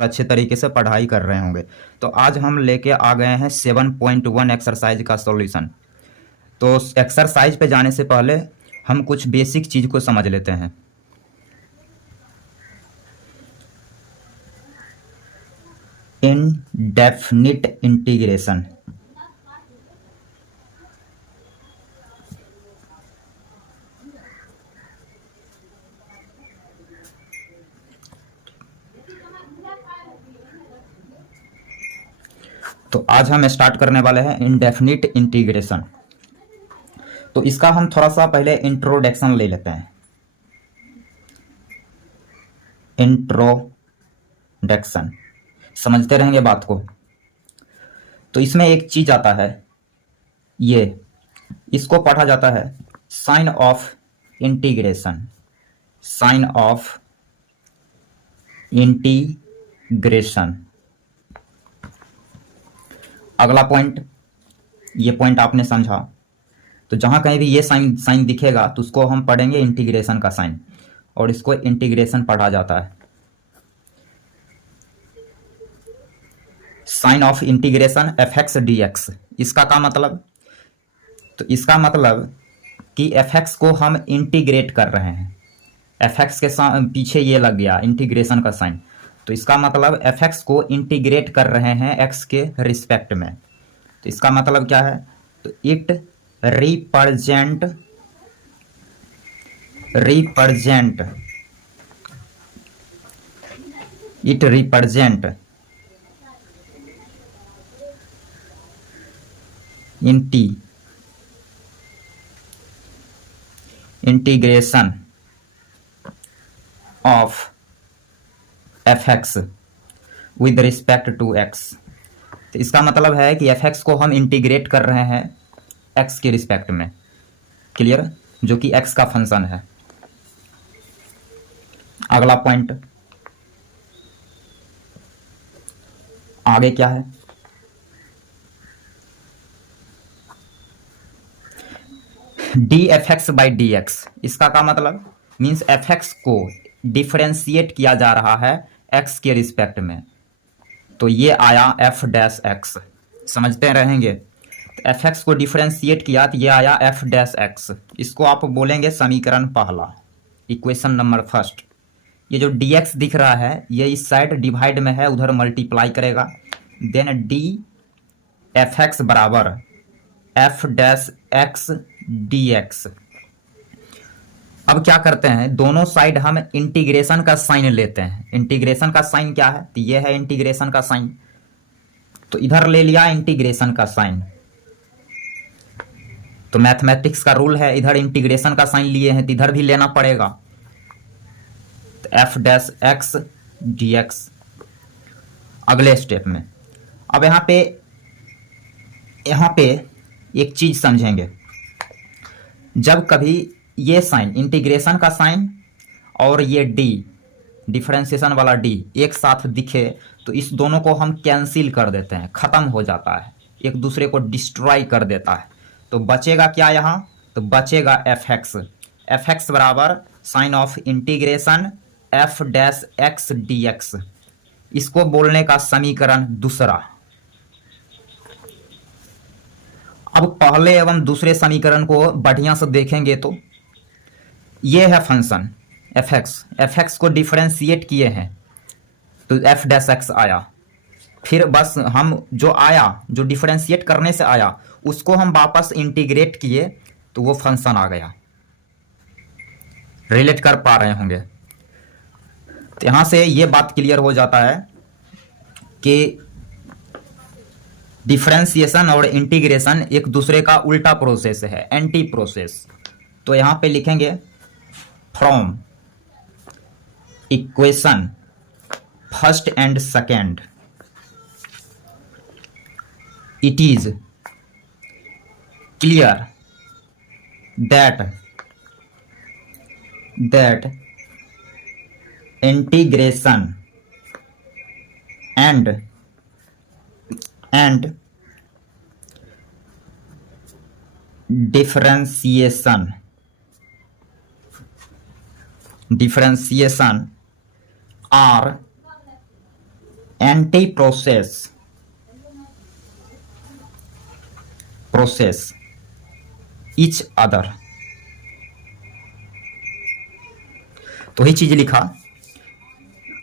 अच्छे तरीके से पढ़ाई कर रहे होंगे। तो आज हम लेके आ गए हैं 7.1 एक्सरसाइज का सॉल्यूशन। तो एक्सरसाइज पे जाने से पहले हम कुछ बेसिक चीज को समझ लेते हैं। Indefinite integration. तो आज हम स्टार्ट करने वाले हैं इनडेफिनिट इंटीग्रेशन। तो इसका हम थोड़ा सा पहले इंट्रोडक्शन ले लेते हैं। इंट्रोडक्शन समझते रहेंगे बात को। तो इसमें एक चीज आता है, ये इसको पढ़ा जाता है sign of integration. Sign of integration. अगला पॉइंट, ये पॉइंट आपने समझा। तो जहां कहीं भी ये साइन साइन दिखेगा तो उसको हम पढ़ेंगे इंटीग्रेशन का साइन, और इसको इंटीग्रेशन पढ़ा जाता है। Sign of integration F X D X, इसका क्या मतलब? तो इसका मतलब कि एफ एक्स को हम इंटीग्रेट कर रहे हैं। एफ एक्स के पीछे ये लग गया इंटीग्रेशन का साइन, तो इसका मतलब एफ एक्स को इंटीग्रेट कर रहे हैं एक्स के रिस्पेक्ट में। तो इसका मतलब क्या है? तो it represent integration of F X with respect to X. तो इसका मतलब है कि एफ एक्स को हम इंटीग्रेट कर रहे हैं एक्स के रिस्पेक्ट में। क्लियर? जो कि एक्स का फंक्शन है। अगला पॉइंट आगे क्या है? D F x by D X, इसका क्या मतलब? मीन्स एफ एक्स को डिफरेंशिएट किया जा रहा है एक्स के रिस्पेक्ट में। तो ये आया एफ डैश एक्स, समझते रहेंगे। तो एफ एक्स को डिफरेंशिएट किया तो ये आया एफ डैश एक्स। इसको आप बोलेंगे समीकरण पहला, इक्वेशन नंबर फर्स्ट। ये जो डी एक्स दिख रहा है ये इस साइड डिवाइड में है, उधर मल्टीप्लाई करेगा। देन डी एफ एक्स बराबर F dash X D x. अब क्या करते हैं, दोनों साइड हम इंटीग्रेशन का साइन लेते हैं। इंटीग्रेशन का साइन क्या है? तो ये है इंटीग्रेशन का साइन। तो इधर ले लिया इंटीग्रेशन का साइन। तो मैथमेटिक्स का रूल है, इधर इंटीग्रेशन का साइन लिए हैं तो इधर भी लेना पड़ेगा। तो F dash X D x. अगले स्टेप में अब यहां पे एक चीज समझेंगे। जब कभी ये साइन इंटीग्रेशन का साइन और ये डी डिफरेंशिएशन वाला डी एक साथ दिखे तो इस दोनों को हम कैंसिल कर देते हैं, खत्म हो जाता है, एक दूसरे को डिस्ट्रॉय कर देता है। तो बचेगा क्या यहाँ? तो बचेगा एफ एक्स। एफ एक्स बराबर sign of integration F dash X D X. इसको बोलने का समीकरण दूसरा। अब पहले एवं दूसरे समीकरण को बढ़िया से देखेंगे तो ये है function F X. F x को डिफरेंशिएट किए हैं तो एफ डैश एक्स आया। फिर बस हम जो आया, जो डिफरेंशिएट करने से आया, उसको हम वापस इंटीग्रेट किए तो वो फंक्शन आ गया। रिलेट कर पा रहे होंगे। तो यहां से ये बात क्लियर हो जाता है कि डिफरेंशिएशन और इंटीग्रेशन एक दूसरे का उल्टा प्रोसेस है, एंटी प्रोसेस। तो यहां पे लिखेंगे from equation first and second it is clear that integration and differentiation are anti process each other, तो ही चीज लिखा।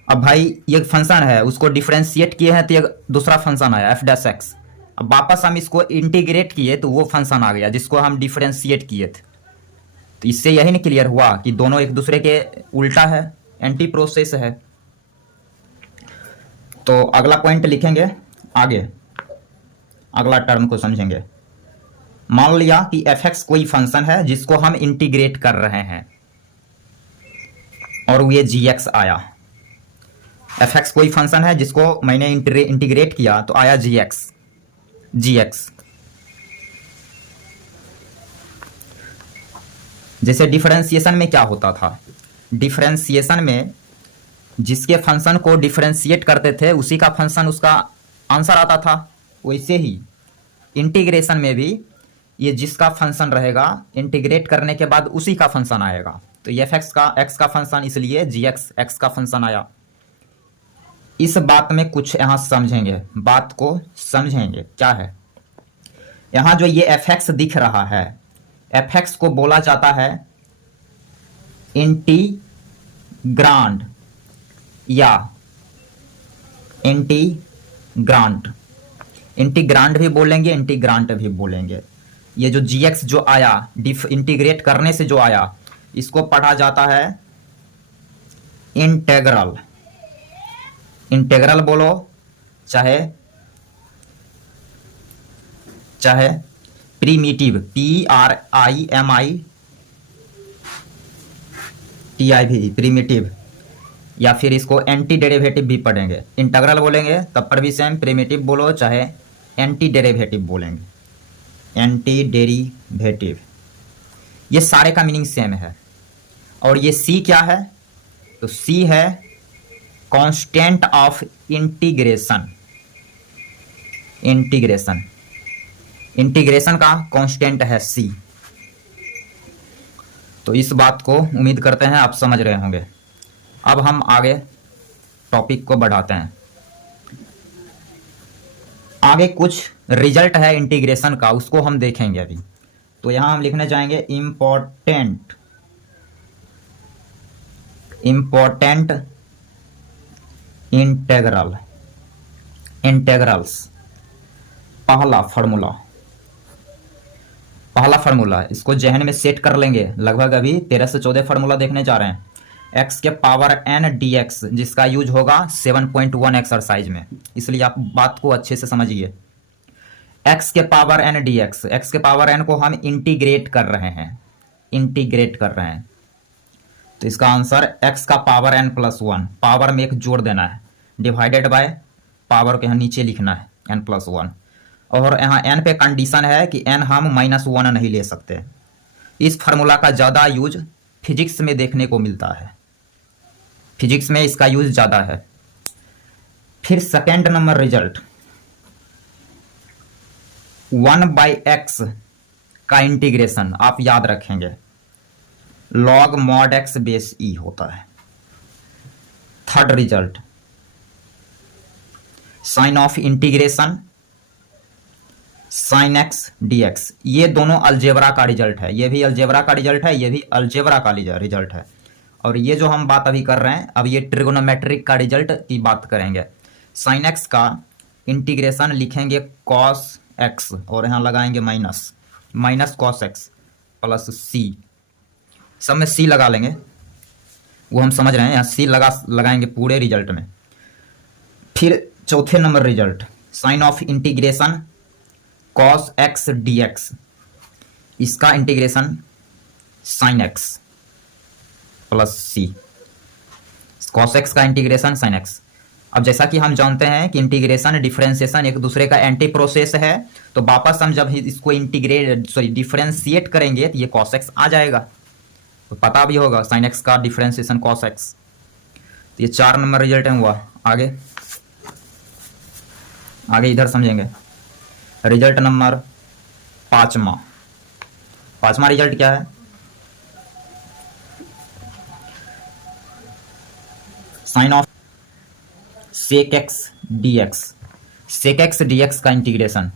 अब भाई ये फंक्शन है, उसको डिफरेंशिएट किए हैं तो ये दूसरा फंक्शन आया एफ डैश एक्स। अब वापस हम इसको इंटीग्रेट किए तो वो फंक्शन आ गया जिसको हम डिफरेंशिएट किए थे। तो इससे यही नहीं क्लियर हुआ कि दोनों एक दूसरे के उल्टा है, एंटी प्रोसेस है। तो अगला पॉइंट लिखेंगे आगे, अगला टर्म को समझेंगे। मान लिया कि एफ एक्स कोई फंक्शन है जिसको हम इंटीग्रेट कर रहे हैं और ये जी एक्स आया। एफ एक्स कोई फंक्शन है जिसको मैंने इंटीग्रेट किया तो आया जी एक्स। जैसे डिफरेंशिएशन में क्या होता था, डिफरेंशिएशन में जिसके फंक्शन को डिफरेंशिएट करते थे उसी का फंक्शन उसका आंसर आता था। वैसे ही इंटीग्रेशन में भी ये जिसका फंक्शन रहेगा इंटीग्रेट करने के बाद उसी का फंक्शन आएगा। तो ये एफ एक्स का फंक्शन, इसलिए जी एक्स का फंक्शन आया। इस बात में कुछ यहां समझेंगे, बात को समझेंगे क्या है। यहां जो ये एफ एक्स दिख रहा है, एफ एक्स को बोला जाता है इंटीग्रांड या इंटीग्रांट। इंटीग्रांड भी बोलेंगे, इंटीग्रांट भी बोलेंगे। ये जो जी एक्स जो आया इंटीग्रेट करने से जो आया, इसको पढ़ा जाता है इंटेग्रल। इंटेग्रल बोलो चाहे प्रीमिटिव, PRIMITIV प्रीमिटिव, या फिर इसको एंटी डेरिवेटिव भी पढ़ेंगे। इंटीग्रल बोलेंगे तब पर भी सेम, प्रीमिटिव बोलो चाहे एंटी डेरिवेटिव बोलेंगे, एंटी डेरिवेटिव। ये सारे का मीनिंग सेम है। और ये सी क्या है, तो सी है कांस्टेंट ऑफ इंटीग्रेशन। इंटीग्रेशन का कांस्टेंट है सी। तो इस बात को उम्मीद करते हैं आप समझ रहे होंगे। अब हम आगे टॉपिक को बढ़ाते हैं। आगे कुछ रिजल्ट है इंटीग्रेशन का, उसको हम देखेंगे अभी। तो यहां हम लिखने जाएंगे इंपॉर्टेंट इंटेग्रल्स। पहला फार्मूला इसको जहन में सेट कर लेंगे। लगभग अभी 13 से 14 फार्मूला देखने जा रहे हैं। x के पावर n dx, जिसका यूज होगा 7.1 एक्सरसाइज में, इसलिए आप बात को अच्छे से समझिए। x के पावर n dx, x के पावर n को हम इंटीग्रेट कर रहे हैं, तो इसका आंसर x का पावर n प्लस 1, पावर में एक जोड़ देना है, डिवाइडेड बाय पावर को यहाँ नीचे लिखना है n प्लस 1। और यहाँ n पे कंडीशन है कि n हम -1 नहीं ले सकते। इस फार्मूला का ज़्यादा यूज फिजिक्स में देखने को मिलता है, फिजिक्स में इसका यूज ज़्यादा है। फिर सेकेंड नंबर रिजल्ट, 1/x का इंटीग्रेशन आप याद रखेंगे, log mod x base e होता है। Third result, sign of integration sin x dx। ये दोनों अलजेब्रा का रिजल्ट है, ये भी अलजेब्रा का रिजल्ट है, ये भी अलजेब्रा का रिजल्ट है। और ये जो हम बात अभी कर रहे हैं, अब ये ट्रिगोनोमेट्रिक का रिजल्ट की बात करेंगे। sin x का इंटीग्रेशन लिखेंगे cos x और यहाँ लगाएंगे minus cos x plus c, सब में c लगा लेंगे, वो हम समझ रहे हैं, यहाँ c लगाएंगे पूरे रिजल्ट में। फिर चौथे number result, sign of integration cos x dx, इसका integration sin x plus c, cos x का इंटीग्रेशन sin x। अब जैसा कि हम जानते हैं कि इंटीग्रेशन डिफरेंशिएशन एक दूसरे का एंटी प्रोसेस है, तो वापस हम जब इसको डिफरेंशिएट करेंगे तो ये cos x आ जाएगा, तो पता भी होगा sin x का डिफरेंशिएशन cos x। तो ये 4 नंबर रिजल्ट है हुआ। आगे इधर समझेंगे। रिजल्ट नंबर पांचवा रिजल्ट क्या है, sec X D X, sec X D X का इंटीग्रेशन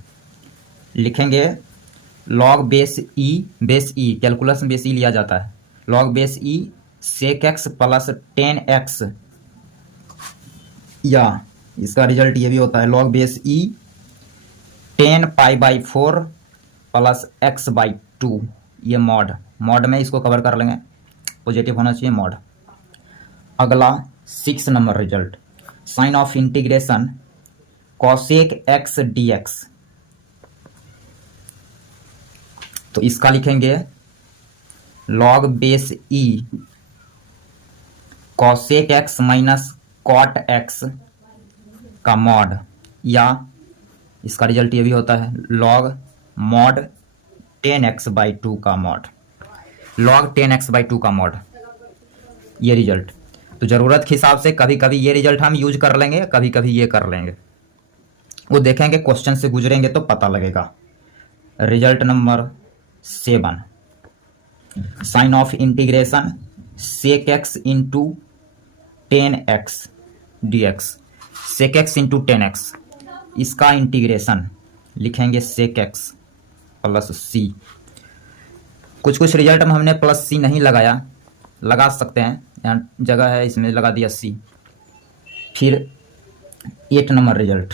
लिखेंगे लॉग बेस ई कैलकुलस में बेस ई लिया जाता है, log base E sec X plus 10x, या इसका रिजल्ट ये भी होता है लॉग बेस ई 10π/4 प्लस x/2, ये मॉड में इसको कवर कर लेंगे, पॉजिटिव होना चाहिए मॉड। अगला 6 number result, sign of integration cosec x D x, तो इसका लिखेंगे log base e cosec x minus cot x का मॉड, या इसका रिजल्ट ये भी होता है लॉग मॉड 10x/2 का मॉड, लॉग 10x/2 का मॉड, ये रिजल्ट। तो ज़रूरत के हिसाब से कभी कभी ये रिजल्ट हम यूज कर लेंगे, कभी कभी ये कर लेंगे, वो देखेंगे क्वेश्चन से गुजरेंगे तो पता लगेगा। Result number 7, sign of integration sec X into 10x D X, sec X into 10x, इसका इंटीग्रेशन लिखेंगे सेक एक्स प्लस सी। कुछ कुछ रिजल्ट में हमने प्लस सी नहीं लगाया, लगा सकते हैं, यहाँ जगह है इसमें लगा दिया सी। फिर 8 number result,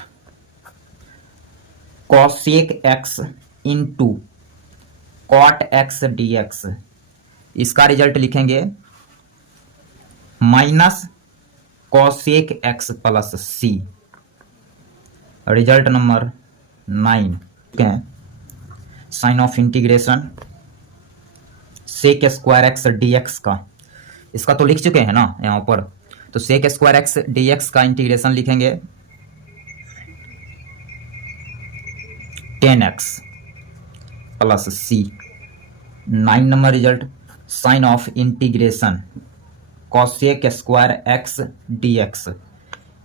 cosec X into cot X D X, इसका रिजल्ट लिखेंगे minus cosec X plus C. Result number 9, sign of integration sec square X D X का, इसका तो लिख चुके हैं ना यहाँ पर, तो sec square X D X का इंटीग्रेशन लिखेंगे 10x plus C. 9 number result, sign of integration cosec square X D X,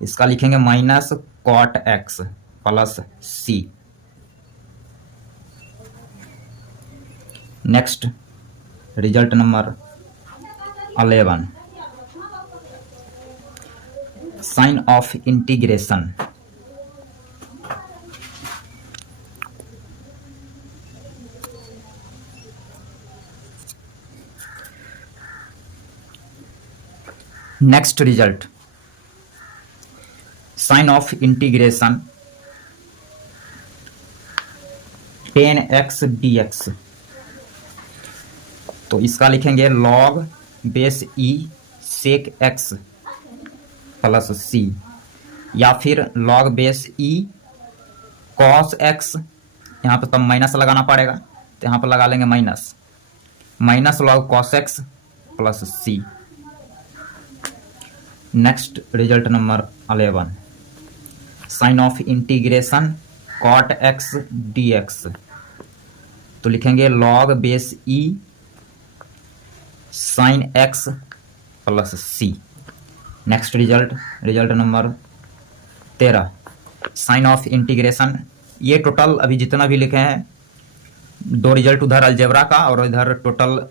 इसका लिखेंगे minus cot X plus C. Next result number 11, sign of integration next result, sign of integration 10x dx, तो इसका लिखेंगे log base E sec X plus C, या फिर log base E cos X, यहाँ पर तब माइनस लगाना पड़ेगा तो यहाँ पर लगा लेंगे minus log cos X plus C. Next result number 11, sign of integration cot X D x, तो लिखेंगे log base E sine X plus C. Next result number 13, sign of integration, ये टोटल अभी जितना भी लिखे हैं 2 रिजल्ट उधर algebra का और इधर टोटल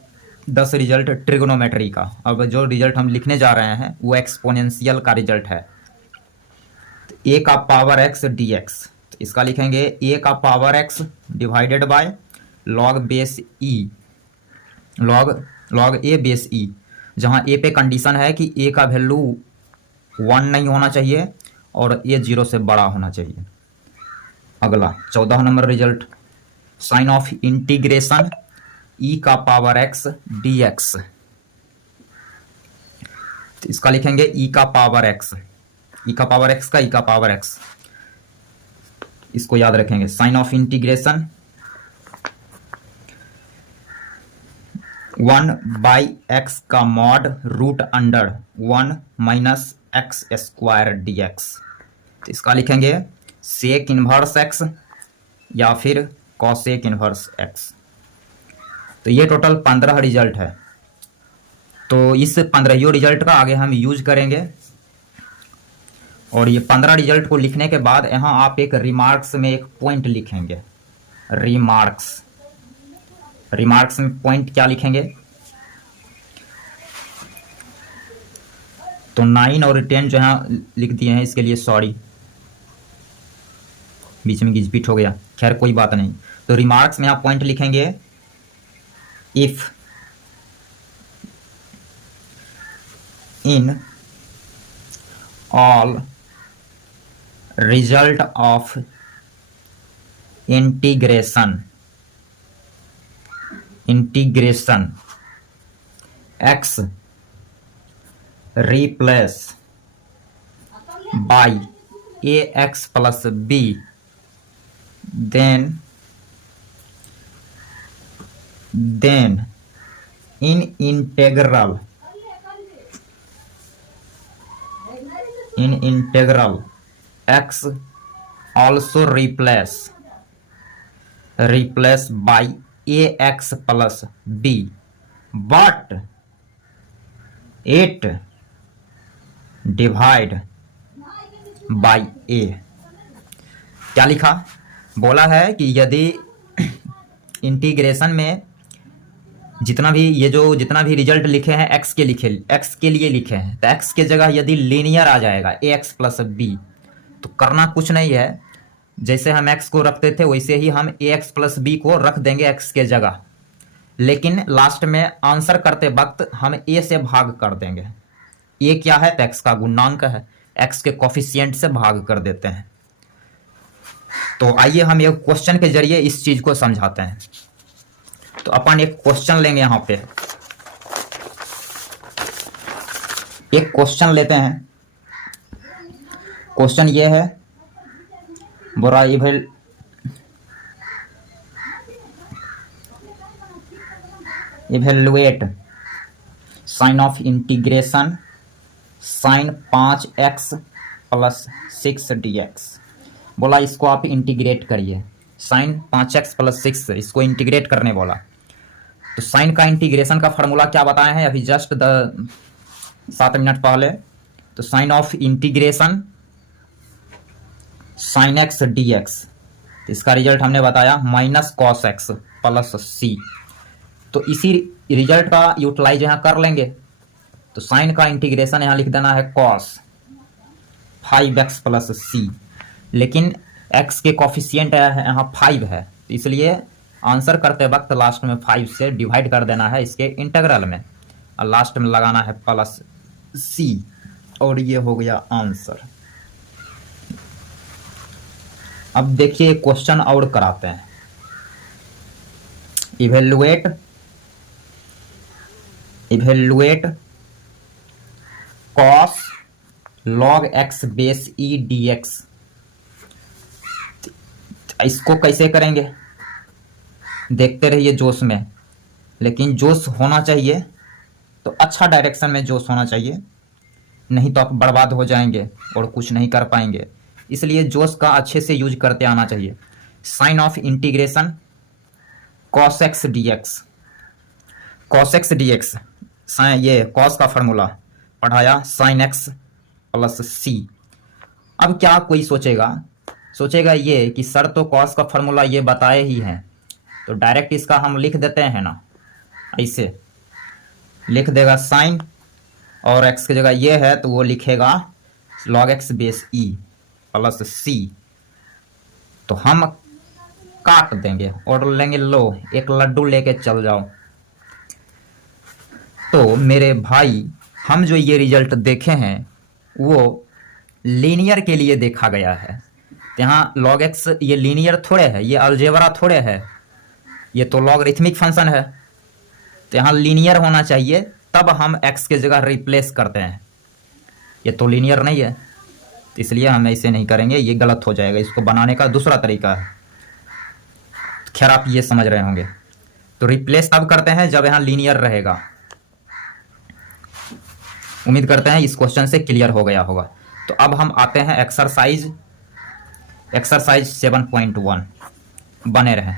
10 रिजल्ट ट्रिगोनोमेट्री का। अब जो रिजल्ट हम लिखने जा रहे हैं वो एक्सपोनेंशियल का रिजल्ट है, ए का पावर एक्स डी एक्स, तो इसका लिखेंगे ए का power x divided by log base e, log A base e, जहाँ ए पे कंडीशन है कि ए का वैल्यू 1 नहीं होना चाहिए और ए 0 से बड़ा होना चाहिए। अगला 14 number result, sign of integration E का पावर एक्स डी एक्स, तो इसका लिखेंगे ई का पावर एक्स का ई का पावर एक्स, इसको याद रखेंगे। साइन ऑफ इंटीग्रेशन 1/x का mod root under 1 minus X square D x, तो इसका लिखेंगे सेक इनवर्स एक्स या फिर कॉसेक इनवर्स एक्स। तो ये टोटल 15 रिजल्ट है, तो इस 15 रिजल्ट का आगे हम यूज करेंगे। और ये 15 रिजल्ट को लिखने के बाद यहाँ आप एक रिमार्क्स में एक पॉइंट लिखेंगे। रिमार्क्स में पॉइंट क्या लिखेंगे, तो 9 और 10 जो है लिख दिए हैं, इसके लिए सॉरी, बीच में गिजबिट हो गया, खैर कोई बात नहीं। तो रिमार्क्स में आप पॉइंट लिखेंगे, if in all result of integration x replace by ax plus b, then in integral x also replace by ax plus b, but it divide by a। क्या लिखा? बोला है कि यदि इंटीग्रेशन में जितना भी रिजल्ट लिखे हैं एक्स के लिए लिखे हैं, तो एक्स के जगह यदि लीनियर आ जाएगा ए एक्स प्लस बी, तो करना कुछ नहीं है, जैसे हम एक्स को रखते थे वैसे ही हम ए एक्स प्लस बी को रख देंगे एक्स के जगह, लेकिन लास्ट में आंसर करते वक्त हम ए से भाग कर देंगे। ए क्या है? तो एक्स का गुणांक है, एक्स के कोफिशिएंट से भाग कर देते हैं। तो आइए हम एक क्वेश्चन के जरिए इस चीज को समझाते हैं। तो अपन एक क्वेश्चन लेंगे, यहां पे एक क्वेश्चन लेते हैं। क्वेश्चन ये है, बोरा evaluate sine of integration sine 5x plus 6 dx। बोला इसको आप इंटीग्रेट करिए, साइन 5x प्लस 6, इसको इंटीग्रेट करने बोला। तो साइन का इंटीग्रेशन का फॉर्मूला क्या बताए हैं अभी जस्ट 7 मिनट पहले। तो sign of integration sine x dx, इसका रिजल्ट हमने बताया minus cos x plus c। तो इसी रिजल्ट का यूटिलाइज यहाँ कर लेंगे। तो साइन का इंटीग्रेशन यहाँ लिख देना है कॉस 5x प्लस c, लेकिन x के कोफिशिएंट यहाँ 5 है, तो इसलिए आंसर करते वक्त लास्ट में 5 से डिवाइड कर देना है इसके इंटीग्रल में, और लास्ट में लगाना है प्लस c, और ये हो गया आंसर। अब देखिए क्वेश्चन और कराते हैं। Evaluate cos log x base e dx। इसको कैसे करेंगे देखते रहिए जोश में, लेकिन जोश होना चाहिए तो अच्छा डायरेक्शन में जोश होना चाहिए, नहीं तो आप बर्बाद हो जाएंगे और कुछ नहीं कर पाएंगे। इसलिए जोश का अच्छे से यूज करते आना चाहिए। Sign of integration cos x dx, ये cos का फॉर्मूला पढ़ाया sin x प्लस c। अब क्या कोई सोचेगा ये कि सर तो cos का फॉर्मूला ये बताए ही हैं, तो डायरेक्ट इसका हम लिख देते हैं ना, ऐसे लिख देगा साइन, और x की जगह ये है तो वो लिखेगा log x base e plus c। तो हम काट देंगे और लेंगे लो एक लड्डू लेके चल जाओ। तो मेरे भाई, हम जो ये रिजल्ट देखे हैं वो लीनियर के लिए देखा गया है। यहाँ log x ये लीनियर थोड़े है, ये अलजेब्रा थोड़े है, ये तो लॉगरिथमिक फंक्शन है। तो यहाँ लीनियर होना चाहिए, तब हम x के जगह रिप्लेस करते हैं। ये तो लीनियर नहीं है, तो इसलिए हम ऐसे नहीं करेंगे, ये गलत हो जाएगा। इसको बनाने का दूसरा तरीका है, खैर आप ये समझ रहे होंगे। तो रिप्लेस तब करते हैं जब यहाँ लीनियर रहेगा। उम्मीद करते हैं इस क्वेश्चन से क्लियर हो गया होगा। तो अब हम आते हैं एक्सरसाइज 7.1, बने रहें।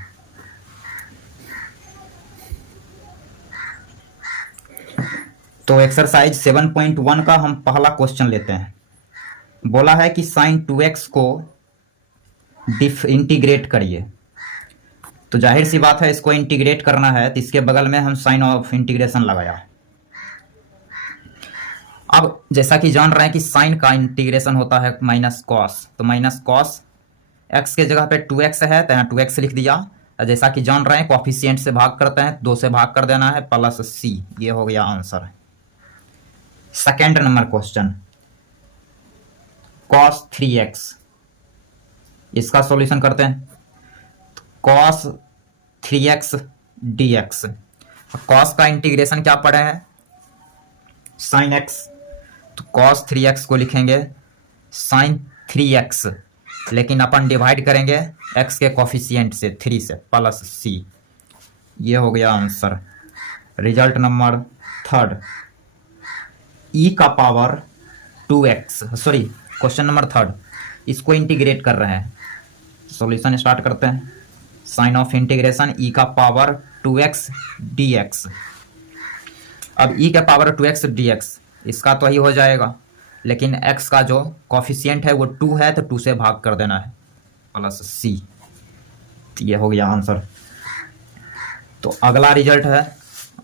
तो एक्सरसाइज 7.1 का हम पहला क्वेश्चन लेते हैं। बोला है कि साइन 2x को इंटीग्रेट करिए। तो जाहिर सी बात है इसको इंटीग्रेट करना है, तो इसके बगल में हम साइन ऑफ इंटीग्रेशन लगाया। अब जैसा कि जान रहे हैं कि साइन का इंटीग्रेशन होता है माइनस कॉस, तो माइनस कॉस एक्स के जगह पे 2x है तो यहाँ 2x लिख दिया। जैसा कि जान रहे हैं कोफिशिएंट से भाग करते हैं, 2 से भाग कर देना है प्लस c, ये हो गया answer. Second number question cos 3x, इसका सॉल्यूशन करते हैं। cos 3x dx, cos का इंटीग्रेशन क्या पढ़े हैं sin x, तो cos 3x को लिखेंगे sin 3x, लेकिन अपन डिवाइड करेंगे x के कोफिशिएंट से 3 से प्लस c, ये हो गया answer. Result number third e का power 2x, sorry question number third, इसको इंटीग्रेट कर रहे हैं। सॉल्यूशन स्टार्ट करते हैं। साइन ऑफ इंटीग्रेशन e का पावर 2x dx। अब e के पावर 2x dx, इसका तो ही हो जाएगा, लेकिन x का जो कोफिशिएंट है वो 2 है तो 2 से भाग कर देना है प्लस c, तो ये हो गया आंसर। तो अगला रिजल्ट है,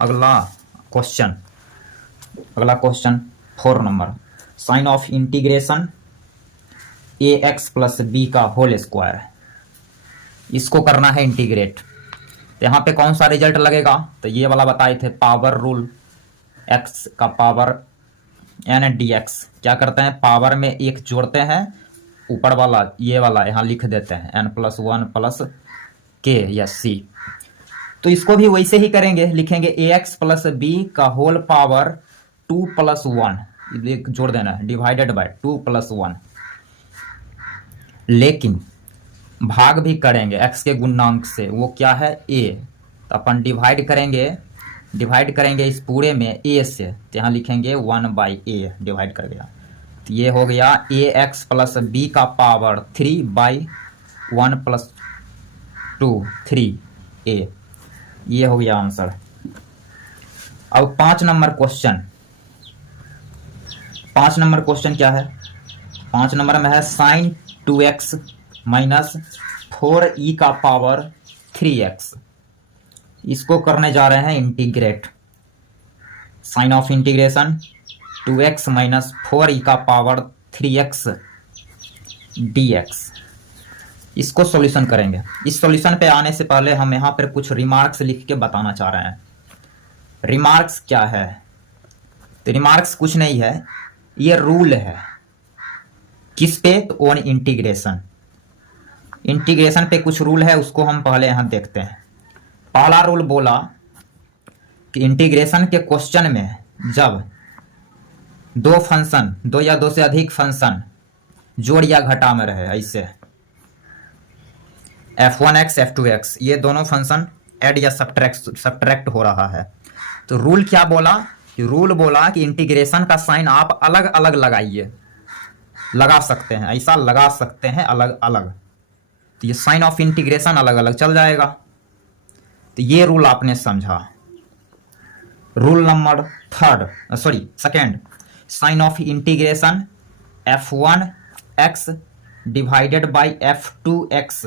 अगला question 4 number, sign of integration ax plus B का होल स्क्वायर, इसको करना है इंटीग्रेट। तो यहाँ पे कौन सा रिजल्ट लगेगा, तो ये वाला बताए थे पावर रूल, x का पावर n dx, क्या करते हैं पावर में एक जोड़ते हैं, ऊपर वाला ये वाला यहाँ लिख देते हैं n प्लस 1 प्लस k या c। तो इसको भी वैसे ही करेंगे, लिखेंगे ax प्लस बी का होल पावर 2 प्लस 1 जोड़ देना है डिवाइडेड बाय 2 प्लस 1, लेकिन भाग भी करेंगे x के गुणांक से, वो क्या है a, तो अपन डिवाइड करेंगे इस पूरे में a से, तो यहाँ लिखेंगे 1/a डिवाइड कर गया, तो ये हो गया ax प्लस बी का पावर 3/1 प्लस 2 3a, ये हो गया आंसर। अब 5 नंबर क्वेश्चन क्या है, 5 नंबर में है साइन 2x माइनस 4e का पावर 3x, इसको करने जा रहे हैं integrate. Sign of integration 2x minus 4e का पावर 3x dx, इसको सॉल्यूशन करेंगे। इस सॉल्यूशन पे आने से पहले हम यहाँ पर कुछ रिमार्क्स लिख के बताना चाह रहे हैं। रिमार्क्स क्या है, तो रिमार्क्स कुछ नहीं है, ये रूल है। किस पे, तो ऑन इंटीग्रेशन पे कुछ रूल है, उसको हम पहले यहाँ देखते हैं। पहला रूल बोला कि इंटीग्रेशन के क्वेश्चन में जब दो या दो से अधिक फंक्शन जोड़ या घटा में रहे, ऐसे f1x f2x, ये दोनों फंक्शन ऐड या सब्ट्रैक्ट हो रहा है, तो रूल क्या बोला, रूल बोला कि इंटीग्रेशन का साइन आप अलग अलग लगाइए, लगा सकते हैं, ऐसा लगा सकते हैं अलग अलग, तो ये साइन ऑफ इंटीग्रेशन अलग अलग चल जाएगा। तो ये रूल आपने समझा। Rule number second, sign of integration f1x divided by f2x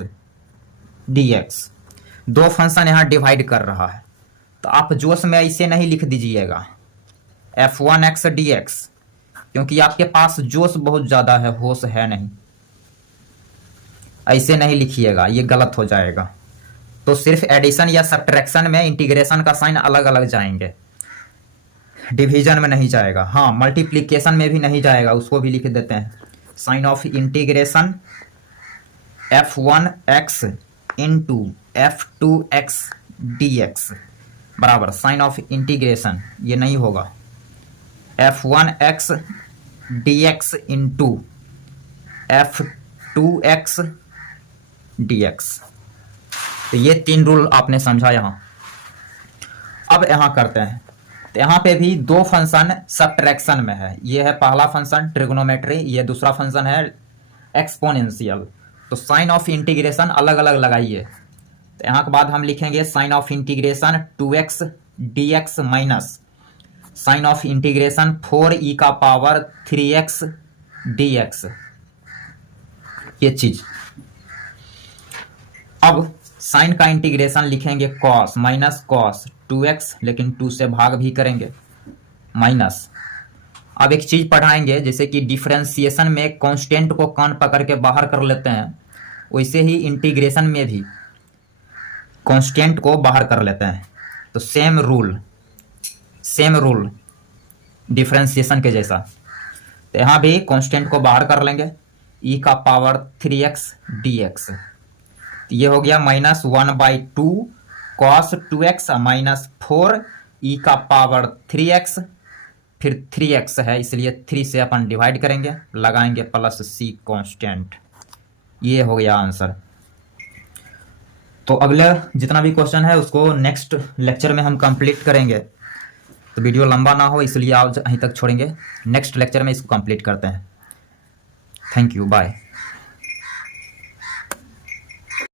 dx, दो फंक्शन यहां डिवाइड कर रहा है, तो आप जोश में ऐसे नहीं लिख दीजिएगा f1x dx, क्योंकि आपके पास जोश बहुत ज्यादा है, होश है नहीं, ऐसे नहीं लिखिएगा, ये गलत हो जाएगा। तो सिर्फ एडिशन या सब्ट्रैक्शन में इंटीग्रेशन का साइन अलग अलग जाएंगे, डिवीजन में नहीं जाएगा। हाँ, मल्टीप्लिकेशन में भी नहीं जाएगा, उसको भी लिख देते हैं। Sign of integration f1x into f2x dx बराबर साइन ऑफ इंटीग्रेशन, ये नहीं होगा, f1x dx into f2x dx। तो ये 3 रूल आपने समझा यहाँ। अब यहाँ करते हैं, तो यहाँ पे भी दो फंक्शन सब्ट्रैक्शन में है, ये है पहला फंक्शन ट्रिग्नोमेट्री, ये दूसरा फंक्शन है एक्सपोनेंशियल। तो साइन ऑफ इंटीग्रेशन अलग अलग लगाइए। तो यहाँ के बाद हम लिखेंगे sign of integration 2x dx minus sign of integration 4e का पावर 3x dx, ये चीज। अब साइन का इंटीग्रेशन लिखेंगे कॉस माइनस कॉस 2x, लेकिन 2 से भाग भी करेंगे, माइनस अब एक चीज पढ़ाएंगे, जैसे कि डिफरेंशिएशन में कांस्टेंट को कान पकड़ के बाहर कर लेते हैं, वैसे ही इंटीग्रेशन में भी कांस्टेंट को बाहर कर लेते हैं। तो सेम रूल डिफरेंशिएशन के जैसा। तो यहाँ भी कांस्टेंट को बाहर कर लेंगे, ई का पावर 3x dx। ये हो गया -1/2 cos 2x -4 ई का पावर 3x, फिर 3x है इसलिए 3 से अपन डिवाइड करेंगे, लगाएंगे +c कांस्टेंट। ये हो गया आंसर। तो अगले जितना भी क्वेश्चन है उसको नेक्स्ट लेक्चर में हम कंप्लीट करेंगे। तो वीडियो लंबा ना हो इसलिए आज यहीं तक छोड़ेंगे, नेक्स्ट लेक्चर में इसको कंप्लीट करते हैं। Thank you, bye.